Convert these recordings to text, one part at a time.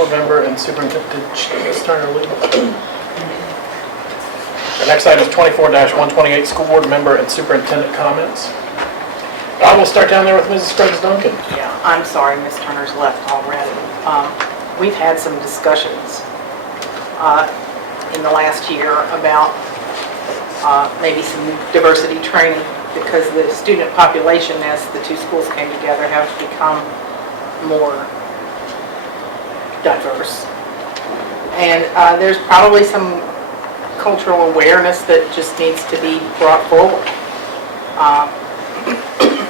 Board member and Superintendent Ms. Turner leave. The next item is 24-128, School Board member and Superintendent comments. I will start down there with Mrs. Scruggs Duncan. Yeah, I'm sorry Ms. Turner's left already. We've had some discussions in the last year about maybe some diversity training, because the student population as the two schools came together have become more diverse. And there's probably some cultural awareness that just needs to be brought forward.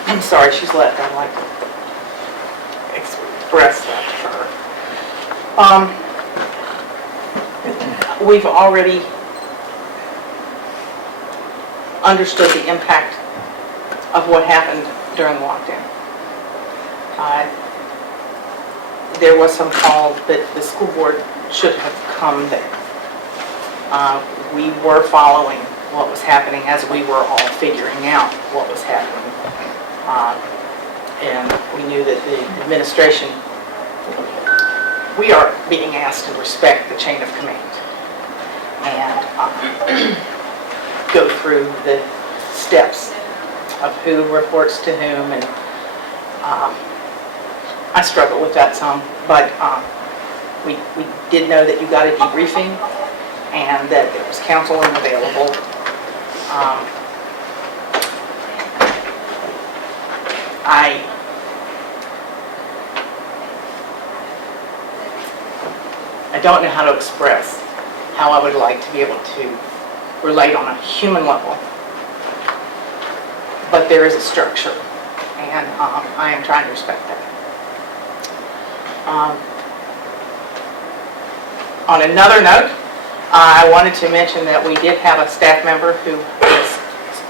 I'm sorry she's left. I'd like to express that to her. We've already understood the impact of what happened during the lockdown. There was some call that the school board should have come there. We were following what was happening as we were all figuring out what was happening. And we knew that the administration, we are being asked to respect the chain of command and go through the steps of who reports to whom, and I struggle with that some, but we did know that you got a debriefing and that there was counseling available. I don't know how to express how I would like to be able to relate on a human level, but there is a structure, and I am trying to respect that. On another note, I wanted to mention that we did have a staff member who is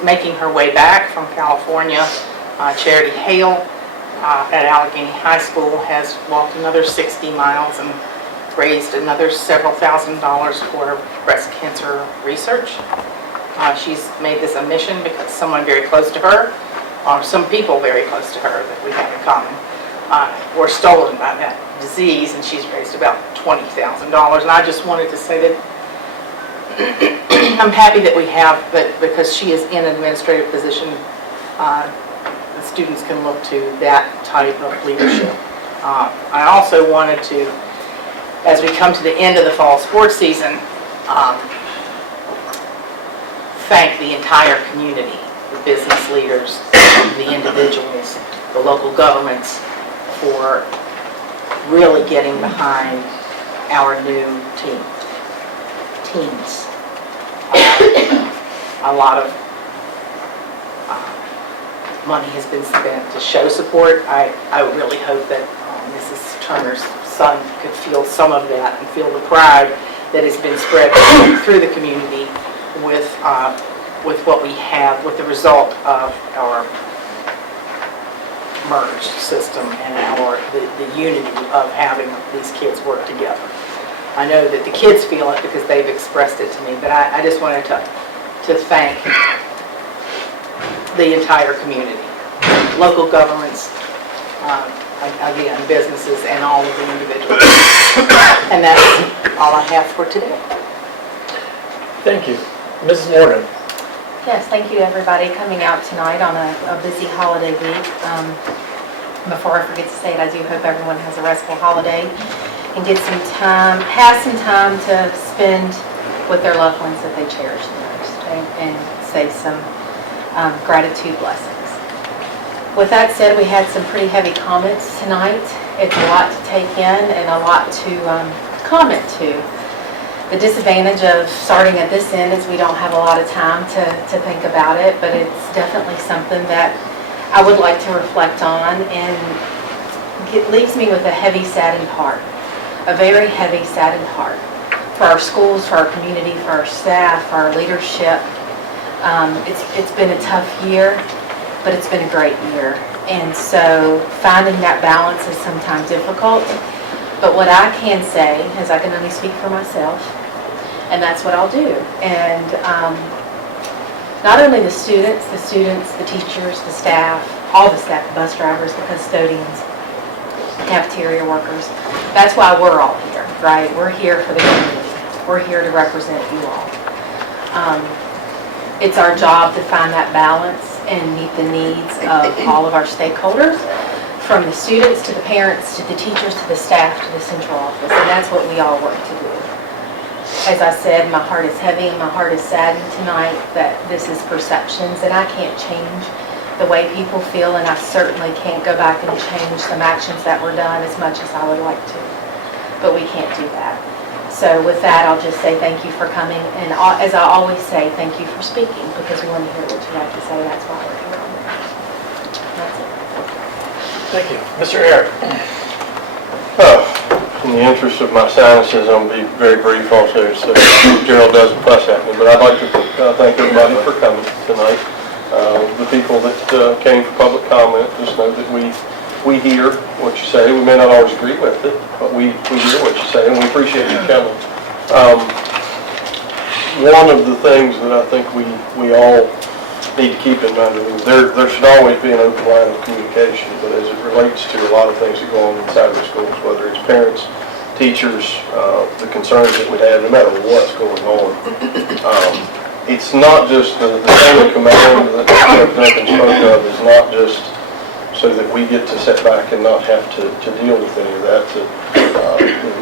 making her way back from California. Charity Hale at Alleghany High School has walked another 60 miles and raised another several $1,000s for breast cancer research. She's made this a mission because someone very close to her, or some people very close to her that we have in common, were stolen by that disease, and she's raised about $20,000. And I just wanted to say that I'm happy that we have, but because she is in an administrative position, the students can look to that type of leadership. I also wanted to, as we come to the end of the fall sports season, thank the entire community, the business leaders, the individuals, the local governments, for really getting behind our new teams. A lot of money has been spent to show support. I really hope that Mrs. Turner's son could feel some of that and feel the pride that has been spread through the community with what we have, with the result of our merged system and the unity of having these kids work together. I know that the kids feel it because they've expressed it to me, but I just wanted to thank the entire community, local governments, again, businesses, and all of the individuals. And that's all I have for today. Thank you. Mrs. Morgan. Yes, thank you everybody coming out tonight on a busy holiday week. Before I forget to say it, I do hope everyone has a restful holiday and get some time, have some time to spend with their loved ones that they cherish the most, and say some gratitude blessings. With that said, we had some pretty heavy comments tonight. It's a lot to take in and a lot to comment to. The disadvantage of starting at this end is we don't have a lot of time to think about it, but it's definitely something that I would like to reflect on, and it leaves me with a heavy, saddened heart, a very heavy, saddened heart for our schools, for our community, for our staff, for our leadership. It's been a tough year, but it's been a great year, and so finding that balance is sometimes difficult. But what I can say is I can only speak for myself, and that's what I'll do. And not only the students, the teachers, the staff, all the staff, the bus drivers, the custodians, cafeteria workers, that's why we're all here. right? We're here for the community. We're here to represent you all. It's our job to find that balance and meet the needs of all of our stakeholders, from the students to the parents to the teachers to the staff to the central office, and that's what we all work to do. As I said, my heart is heavy, my heart is saddened tonight that this is perceptions, and I can't change the way people feel, and I certainly can't go back and change some actions that were done as much as I would like to, but we can't do that. So with that, I'll just say thank you for coming, and as I always say, thank you for speaking, because we want to hear what you have to say. That's why we're here on there. That's it. Thank you. Mr. Eric? In the interest of my sinuses, I'm going to be very brief also, so Gerald doesn't fuss at me, but I'd like to thank everybody for coming tonight. The people that came for public comment, just know that we hear what you say. We may not always agree with it, but we hear what you say, and we appreciate you coming. One of the things that I think we all need to keep in mind is there should always be an open line of communication, but as it relates to a lot of things that go on inside of the schools, whether it's parents, teachers, the concerns that we have, no matter what's going on, it's not just the chain of command that Duncan spoke of is not just so that we get to sit back and not have to deal with any of that.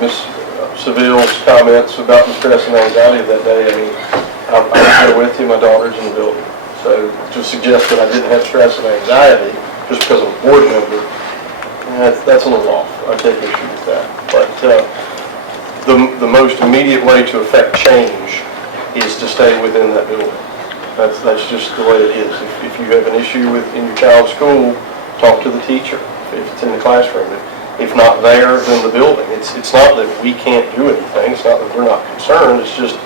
Ms. Seville's comments about the stress and anxiety of that day, I mean, I was there with you, my daughter's in the building. So to suggest that I didn't have stress and anxiety just because I'm a board member, that's a little off. I take issue with that. But the most immediate way to affect change is to stay within that building. That's just the way it is. If you have an issue in your child's school, talk to the teacher if it's in the classroom. If not there, then the building. It's not that we can't do anything. It's not that we're not concerned. It's just,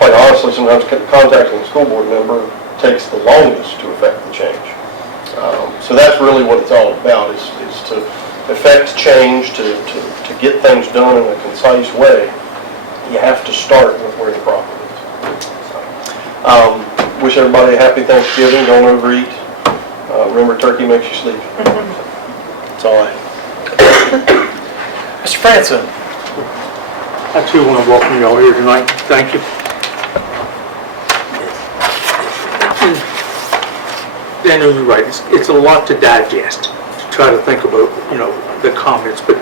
quite honestly, sometimes contacting a school board member takes the longest to affect the change. So that's really what it's all about, is to affect change, to get things done in a concise way. You have to start with where the problem is. Wish everybody a happy Thanksgiving. Don't overeat. Remember, turkey makes you sleepy. That's all I have. Mr. Franson? I too want to welcome you all here tonight. Thank you. Daniel, you're right. It's a lot to digest, to try to think about, the comments. But,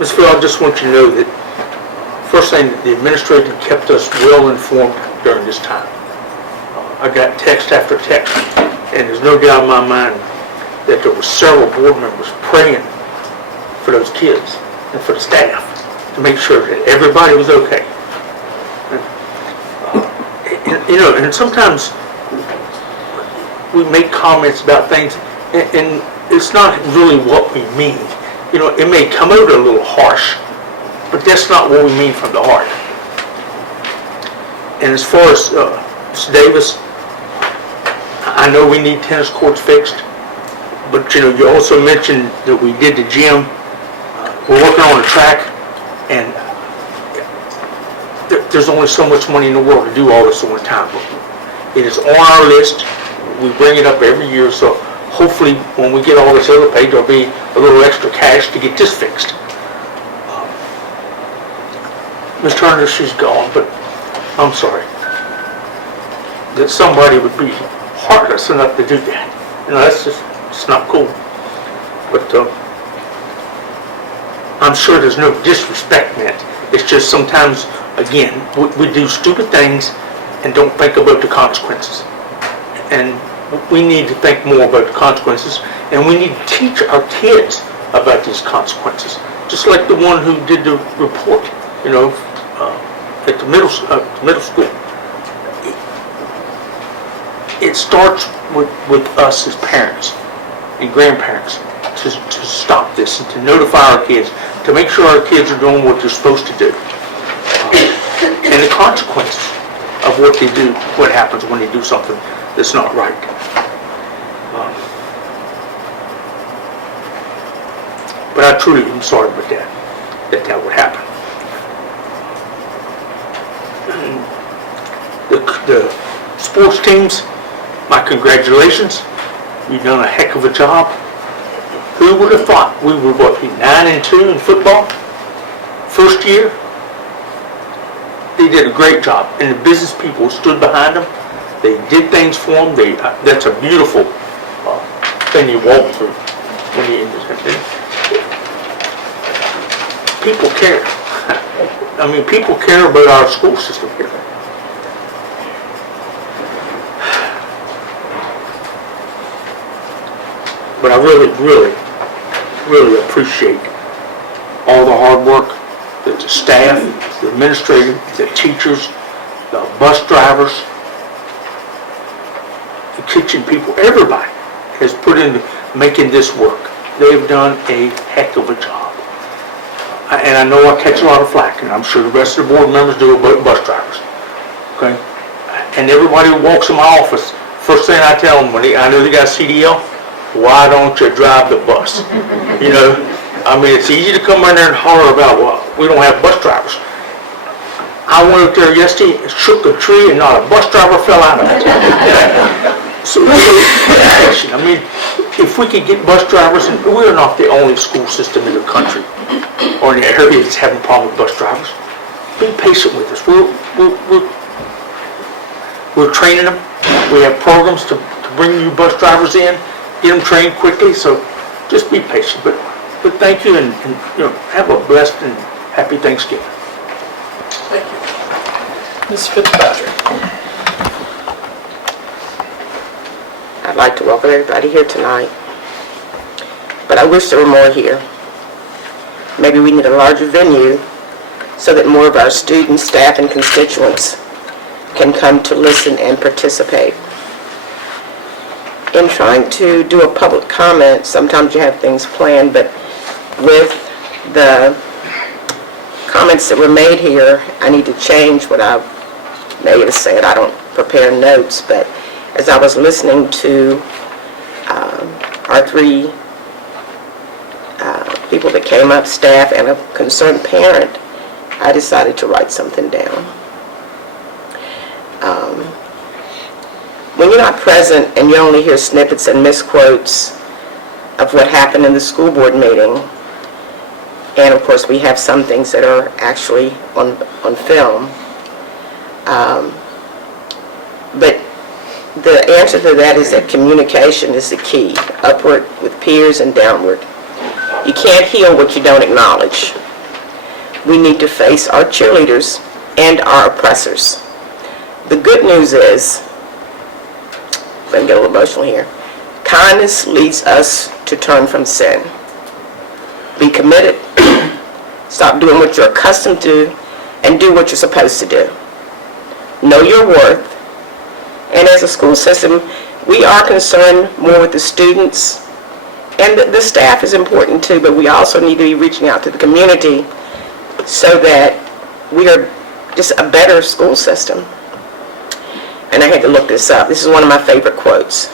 Ms. Phil, I just want you to know that, first thing, the administrator kept us well informed during this time. I got text after text, and there's no doubt in my mind that there were several board members praying for those kids and for the staff to make sure that everybody was okay. And sometimes we make comments about things, and it's not really what we mean. It may come out a little harsh, but that's not what we mean from the heart. And as far as Ms. Davis, I know we need tennis courts fixed, but you also mentioned that we did the gym. We're working on a track, and there's only so much money in the world to do all this at one time. It is on our list. We bring it up every year, so hopefully when we get all this other paid, there'll be a little extra cash to get this fixed. Ms. Turner, she's gone, but I'm sorry that somebody would be heartless enough to do that. That's just, it's not cool. But I'm sure there's no disrespect meant. It's just sometimes, again, we do stupid things and don't think about the consequences. And we need to think more about the consequences, and we need to teach our kids about these consequences. Just like the one who did the report, at the middle school. It starts with us as parents and grandparents to stop this and to notify our kids, to make sure our kids are doing what they're supposed to do. And the consequences of what they do, what happens when they do something that's not right. But I truly am sorry about that would happen. The sports teams, my congratulations. You've done a heck of a job. Who would have thought we would be 9-2 in football? First year, they did a great job, and the business people stood behind them. They did things for them. That's a beautiful thing you walk through when you people care. I mean, people care about our school system here. But I really appreciate all the hard work that the staff, the administrators, the teachers, the bus drivers, the kitchen people, everybody has put into making this work. They've done a heck of a job. And I know I catch a lot of flack, and I'm sure the rest of the board members do about bus drivers. Okay? And everybody who walks in my office, first thing I tell them when I know they got a CDL, why don't you drive the bus? You know, I mean, it's easy to come in there and holler about, well, we don't have bus drivers. I went up there yesterday, shook a tree, and not a bus driver fell out of it. So, I mean, if we could get bus drivers, and we're not the only school system in the country or in the area that's having problems with bus drivers. Be patient with us. We're training them. We have programs to bring new bus drivers in, get them trained quickly, so just be patient. But thank you, and you know, have a blessed and happy Thanksgiving. Thank you. Ms. Fitzpatrick. I'd like to welcome everybody here tonight, but I wish there were more here. Maybe we need a larger venue so that more of our students, staff, and constituents can come to listen and participate. In trying to do a public comment, sometimes you have things planned, but with the comments that were made here, I need to change what I may have said. I don't prepare notes, but as I was listening to our three people that came up, staff and a concerned parent, I decided to write something down. When you're not present and you only hear snippets and misquotes of what happened in the school board meeting, and of course we have some things that are actually on film, but the answer to that is that communication is the key, upward with peers and downward. You can't heal what you don't acknowledge. We need to face our cheerleaders and our oppressors. The good news is, let me get a little emotional here, kindness leads us to turn from sin. Be committed, stop doing what you're accustomed to, and do what you're supposed to do. Know your worth. And as a school system, we are concerned more with the students, and the staff is important too, but we also need to be reaching out to the community so that we are just a better school system. And I had to look this up. This is one of my favorite quotes.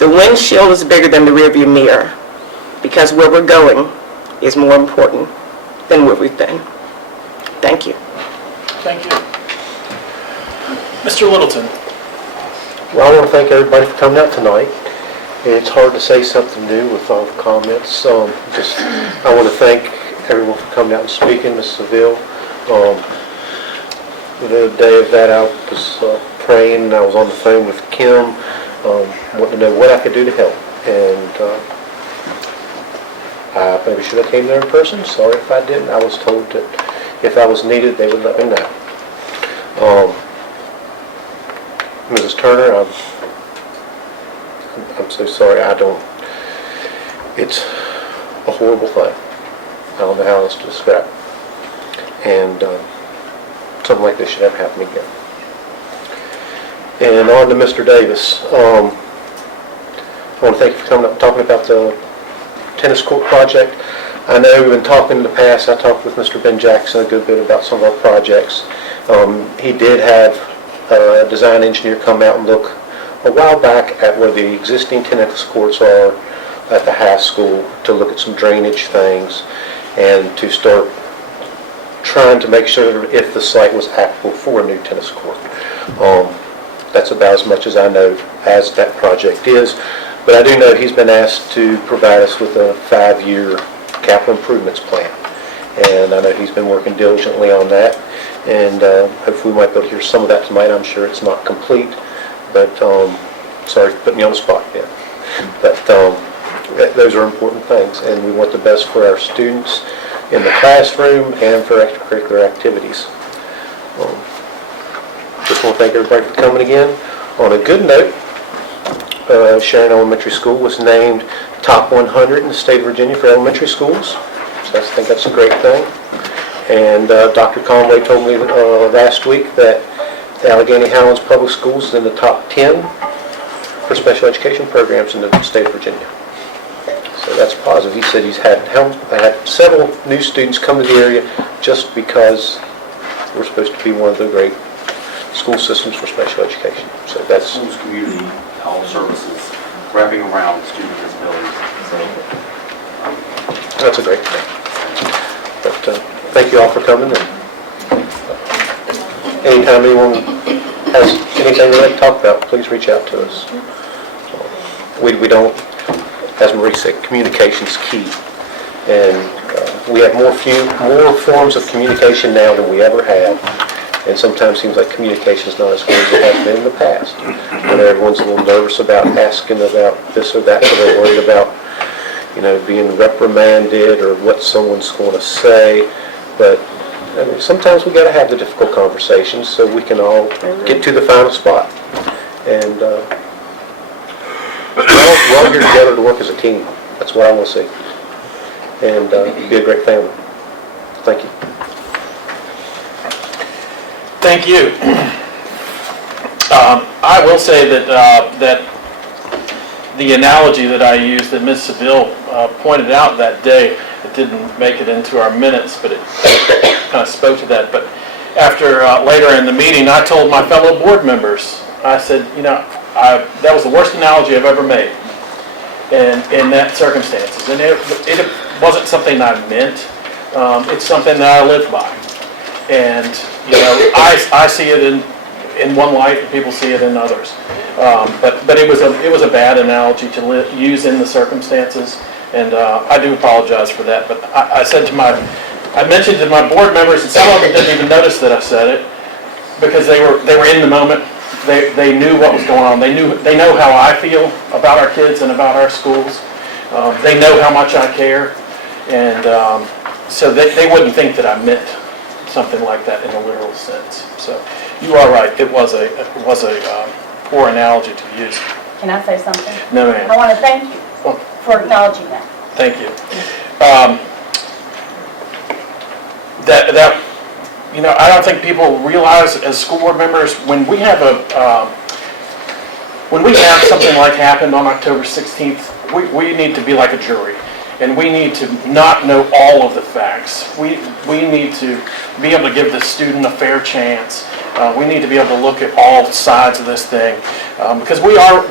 The windshield is bigger than the rearview mirror because where we're going is more important than where we've been. Thank you. Thank you. Mr. Littleton. Well, I want to thank everybody for coming out tonight. It's hard to say something new with all the comments. I want to thank everyone for coming out and speaking. Ms. Seville, the day of that I was praying and I was on the phone with Kim, wanting to know what I could do to help. And I maybe should have came there in person. Sorry if I didn't. I was told that if I was needed, they would let me know. Mrs. Turner, I'm so sorry. It's a horrible thing. I don't know how else to describe it. And something like this should never happen again. And on to Mr. Davis. I want to thank you for coming up and talking about the tennis court project. I know we've been talking in the past. I talked with Mr. Ben Jackson a good bit about some of our projects. He did have a design engineer come out and look a while back at where the existing tennis courts are at the high school to look at some drainage things and to start trying to make sure if the site was applicable for a new tennis court. That's about as much as I know as that project is, but I do know he's been asked to provide us with a 5-year capital improvements plan, And I know he's been working diligently on that, and hopefully we might be able to hear some of that tonight. I'm sure it's not complete, but, sorry for putting you on the spot, yeah. But those are important things, and we want the best for our students in the classroom and for extracurricular activities. Just want to thank everybody for coming again. On a good note, Sharon Elementary School was named top 100 in the state of Virginia for elementary schools. So I think that's a great thing. And Dr. Conway told me last week that the Alleghany Highlands Public Schools is in the top 10 for special education programs in the state of Virginia. So that's positive. He said he's had several new students come to the area just because we're supposed to be one of the great school systems for special education. So that's schools, community, health services, wrapping around student disabilities. That's a great thing. But thank you all for coming. And anytime anyone has anything they'd like to talk about, please reach out to us. We don't, as Marie said, communication's key. And we have more forms of communication now than we ever had. And sometimes it seems like communication is not as good as it has been in the past. When everyone's a little nervous about asking about this or that, or they're worried about, being reprimanded or what someone's going to say. But I mean, sometimes we got to have the difficult conversations so we can all get to the final spot. And we're all here together to work as a team. That's what I want to see. And be a great family. Thank you. Thank you. I will say that the analogy that I used that Ms. Seville pointed out that day, it didn't make it into our minutes, but it kind of spoke to that. But after later in the meeting, I told my fellow board members, I said, that was the worst analogy I've ever made in that circumstances. And it wasn't something I meant. It's something that I live by. And I see it in one light, and people see it in others. But it was a bad analogy to use in the circumstances, and I do apologize for that. But I mentioned to my board members, and some of them didn't even notice that I said it because they were in the moment. They knew what was going on. They know how I feel about our kids and about our schools. They know how much I care, and so they wouldn't think that I meant something like that in a literal sense. So you are right. It was a poor analogy to use. Can I say something? No, ma'am. I want to thank you for acknowledging that. Thank you. I don't think people realize as school board members when we have something like happened on October 16th, we need to be like a jury. And we need to not know all of the facts. We need to be able to give the student a fair chance. We need to be able to look at all sides of this thing because we are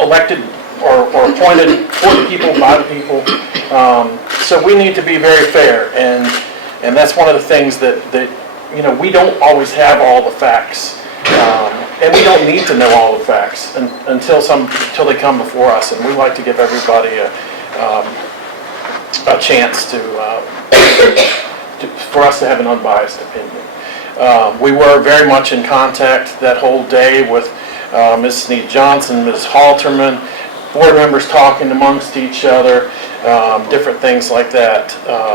elected or appointed for the people, by the people. So we need to be very fair, and that's one of the things that we don't always have all the facts, and we don't need to know all the facts until they come before us. And we like to give everybody a chance for us to have an unbiased opinion. We were very much in contact that whole day with Ms. Sneed Johnson, Ms. Halterman, board members talking amongst each other, different things like that.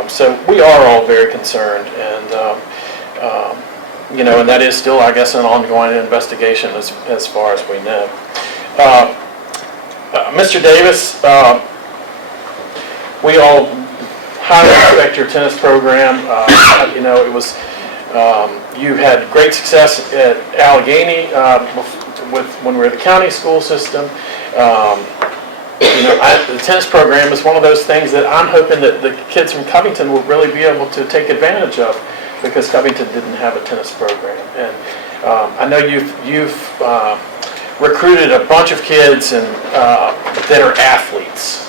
So we are all very concerned, and and that is still, I guess, an ongoing investigation as far as we know. Mr. Davis, we all highly respect your tennis program. It was you had great success at Alleghany when we were the county school system. The tennis program is one of those things that I'm hoping that the kids from Covington will really be able to take advantage of, because Covington didn't have a tennis program. And I know you've recruited a bunch of kids that are athletes.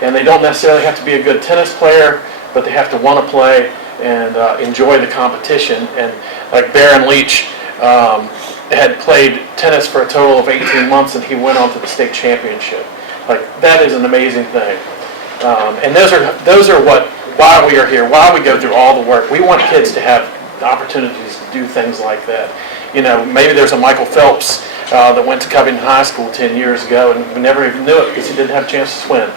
And they don't necessarily have to be a good tennis player, but they have to want to play and enjoy the competition. And like Baron Leach had played tennis for a total of 18 months, and he went on to the state championship. Like, that is an amazing thing. And those are what why we are here, why we go through all the work. We want kids to have opportunities to do things like that. You know, maybe there's a Michael Phelps that went to Covington High School 10 years ago, and we never even knew it because he didn't have a chance to swim.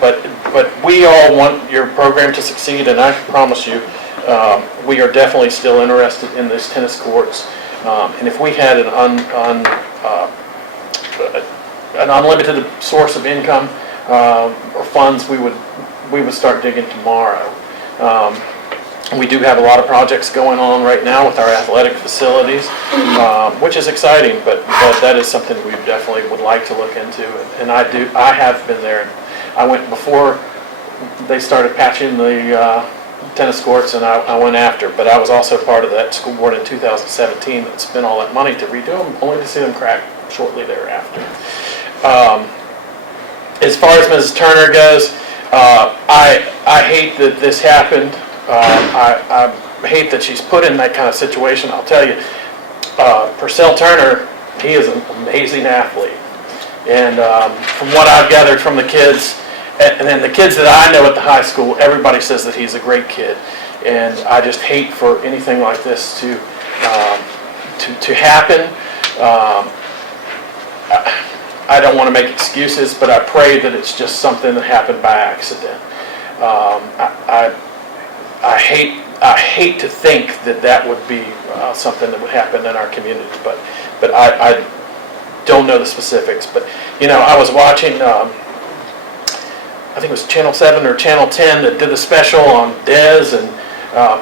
But we all want your program to succeed, and I can promise you, we are definitely still interested in these tennis courts. And if we had an unlimited source of income or funds, we would start digging tomorrow. We do have a lot of projects going on right now with our athletic facilities, which is exciting, but that is something we definitely would like to look into. And I have been there. I went before they started patching the tennis courts, and I went after, but I was also part of that school board in 2017 that spent all that money to redo them, only to see them crack shortly thereafter. As far as Mrs. Turner goes, I hate that this happened. I hate that she's put in that kind of situation. I'll tell you, Purcell Turner, he is an amazing athlete. And from what I've gathered from the kids, and then the kids that I know at the high school, everybody says that he's a great kid. And I just hate for anything like this to happen. I don't want to make excuses, but I pray that it's just something that happened by accident. I hate to think that would be something that would happen in our community, but I don't know the specifics. But you know, I was watching, I think it was Channel 7 or Channel 10 that did a special on Dez and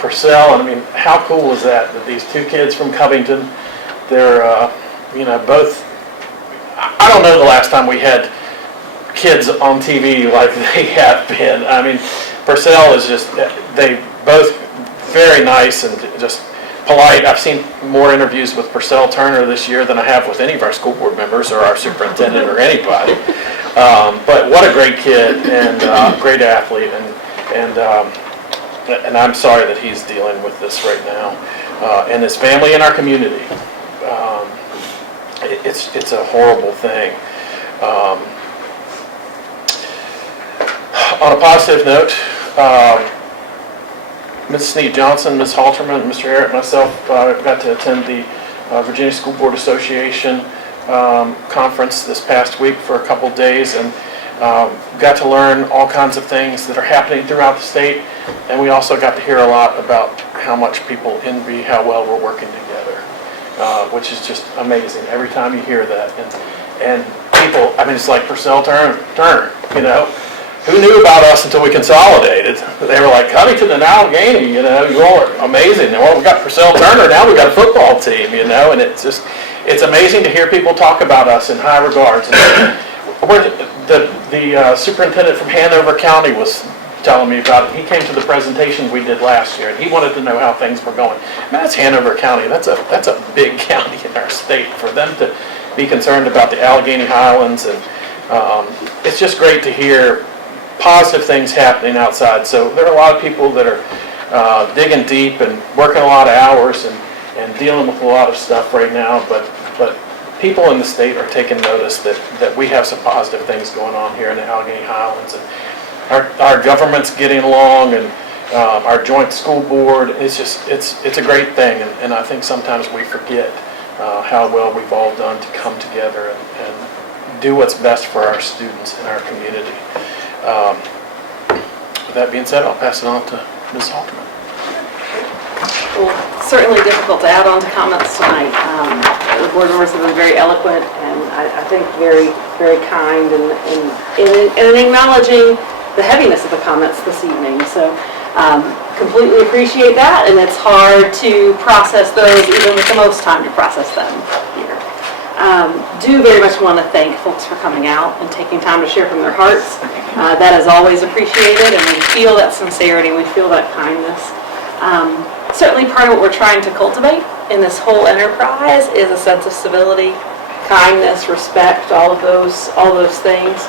Purcell, and I mean, how cool was that these two kids from Covington, they're you know, both. I don't know the last time we had kids on TV like they have been. I mean, Purcell is just, they both very nice and just polite. I've seen more interviews with Purcell Turner this year than I have with any of our school board members or our superintendent or anybody. But what a great kid and great athlete, and I'm sorry that he's dealing with this right now. And his family and our community. It's a horrible thing. On a positive note, Ms. Snead Johnson, Ms. Halterman, Mr. Harrett, and myself got to attend the Virginia School Board Association conference this past week for a couple days, and got to learn all kinds of things that are happening throughout the state, and we also got to hear a lot about how much people envy how well we're working together, which is just amazing every time you hear that. And people, I mean, it's like Purcell Turner, you know, who knew about us until we consolidated? They were like, Covington and Alleghany, you know, you're amazing. And well, we got Purcell Turner, now we got a football team, you know, and it's just, it's amazing to hear people talk about us in high regards. And the superintendent from Hanover County was telling me about it. He came to the presentation we did last year, and he wanted to know how things were going. Man, that's Hanover County. That's a big county in our state. For them to be concerned about the Alleghany Highlands, and it's just great to hear positive things happening outside. So there are a lot of people that are digging deep and working a lot of hours and dealing with a lot of stuff right now, but people in the state are taking notice that we have some positive things going on here in the Alleghany Highlands, and our government's getting along, and our joint school board. It's just it's a great thing, and I think sometimes we forget how well we've all done to come together and do what's best for our students and our community. With that being said, I'll pass it on to Ms. Halterman. Well, certainly difficult to add on to comments tonight. The board members have been very eloquent and I think very, very kind in acknowledging the heaviness of the comments this evening. So completely appreciate that, and it's hard to process those even with the most time to process them here. Do very much want to thank folks for coming out and taking time to share from their hearts. That is always appreciated, and we feel that sincerity, we feel that kindness. Certainly part of what we're trying to cultivate in this whole enterprise is a sense of civility, kindness, respect, all of those things.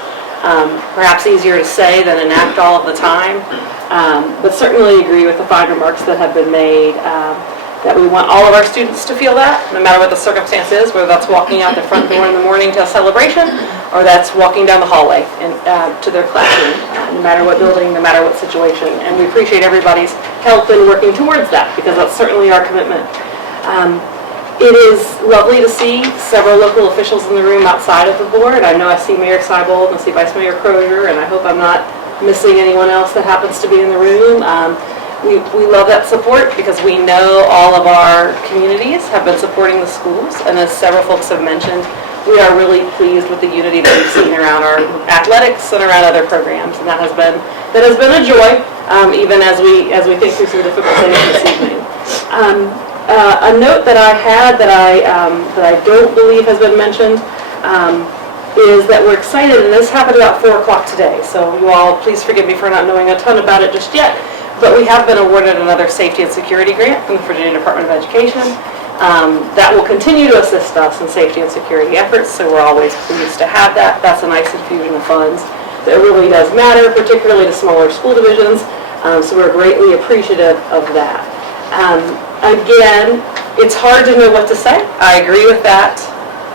Perhaps easier to say than enact all of the time, but certainly agree with the fine remarks that have been made. that we want all of our students to feel that, no matter what the circumstance is, whether that's walking out the front door in the morning to a celebration, or that's walking down the hallway and to their classroom, no matter what building, no matter what situation. And we appreciate everybody's help in working towards that, because that's certainly our commitment. It is lovely to see several local officials in the room outside of the board. I know I see Mayor Seibold and I see Vice Mayor Crozier, and I hope I'm not missing anyone else that happens to be in the room. We love that support because we know all of our communities have been supporting the schools, and as several folks have mentioned, we are really pleased with the unity that we've seen around our athletics and around other programs, and that has been a joy, even as we think through some difficult things this evening. A note that I had that I don't believe has been mentioned is that we're excited, and this happened about 4 o'clock today, so you all please forgive me for not knowing a ton about it just yet. But we have been awarded another safety and security grant from the Virginia Department of Education. That will continue to assist us in safety and security efforts, so we're always pleased to have that. That's a nice infusion of funds that really does matter, particularly to smaller school divisions, so we're greatly appreciative of that. Again, it's hard to know what to say. I agree with that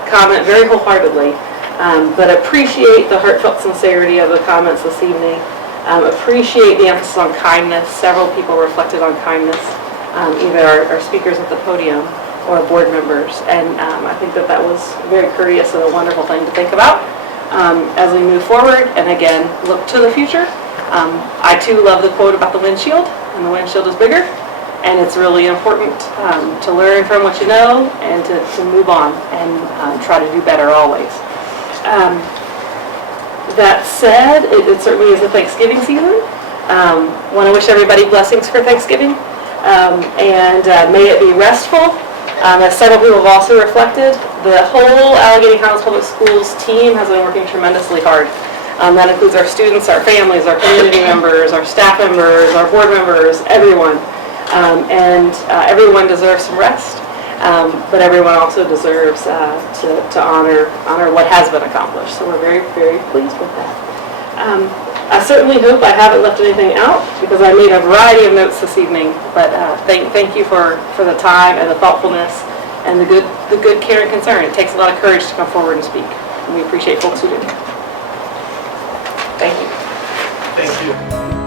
comment very wholeheartedly, but appreciate the heartfelt sincerity of the comments this evening. Appreciate the emphasis on kindness. Several people reflected on kindness, either our speakers at the podium or board members. And I think that was very courteous and a wonderful thing to think about as we move forward. And again, look to the future. I too love the quote about the windshield, and the windshield is bigger. And it's really important to learn from what you know and to move on and try to do better always. That said, it certainly is a Thanksgiving season. Want to wish everybody blessings for Thanksgiving, and may it be restful. As several people have also reflected, the whole Alleghany Highlands Public Schools team has been working tremendously hard. That includes our students, our families, our community members, our staff members, our board members, everyone. Everyone deserves some rest. But everyone also deserves to honor what has been accomplished. So we're very, very pleased with that. I certainly hope I haven't left anything out, because I made a variety of notes this evening. But thank you for the time and the thoughtfulness and the good care and concern. It takes a lot of courage to come forward and speak, and we appreciate folks who do. Thank you. Thank you.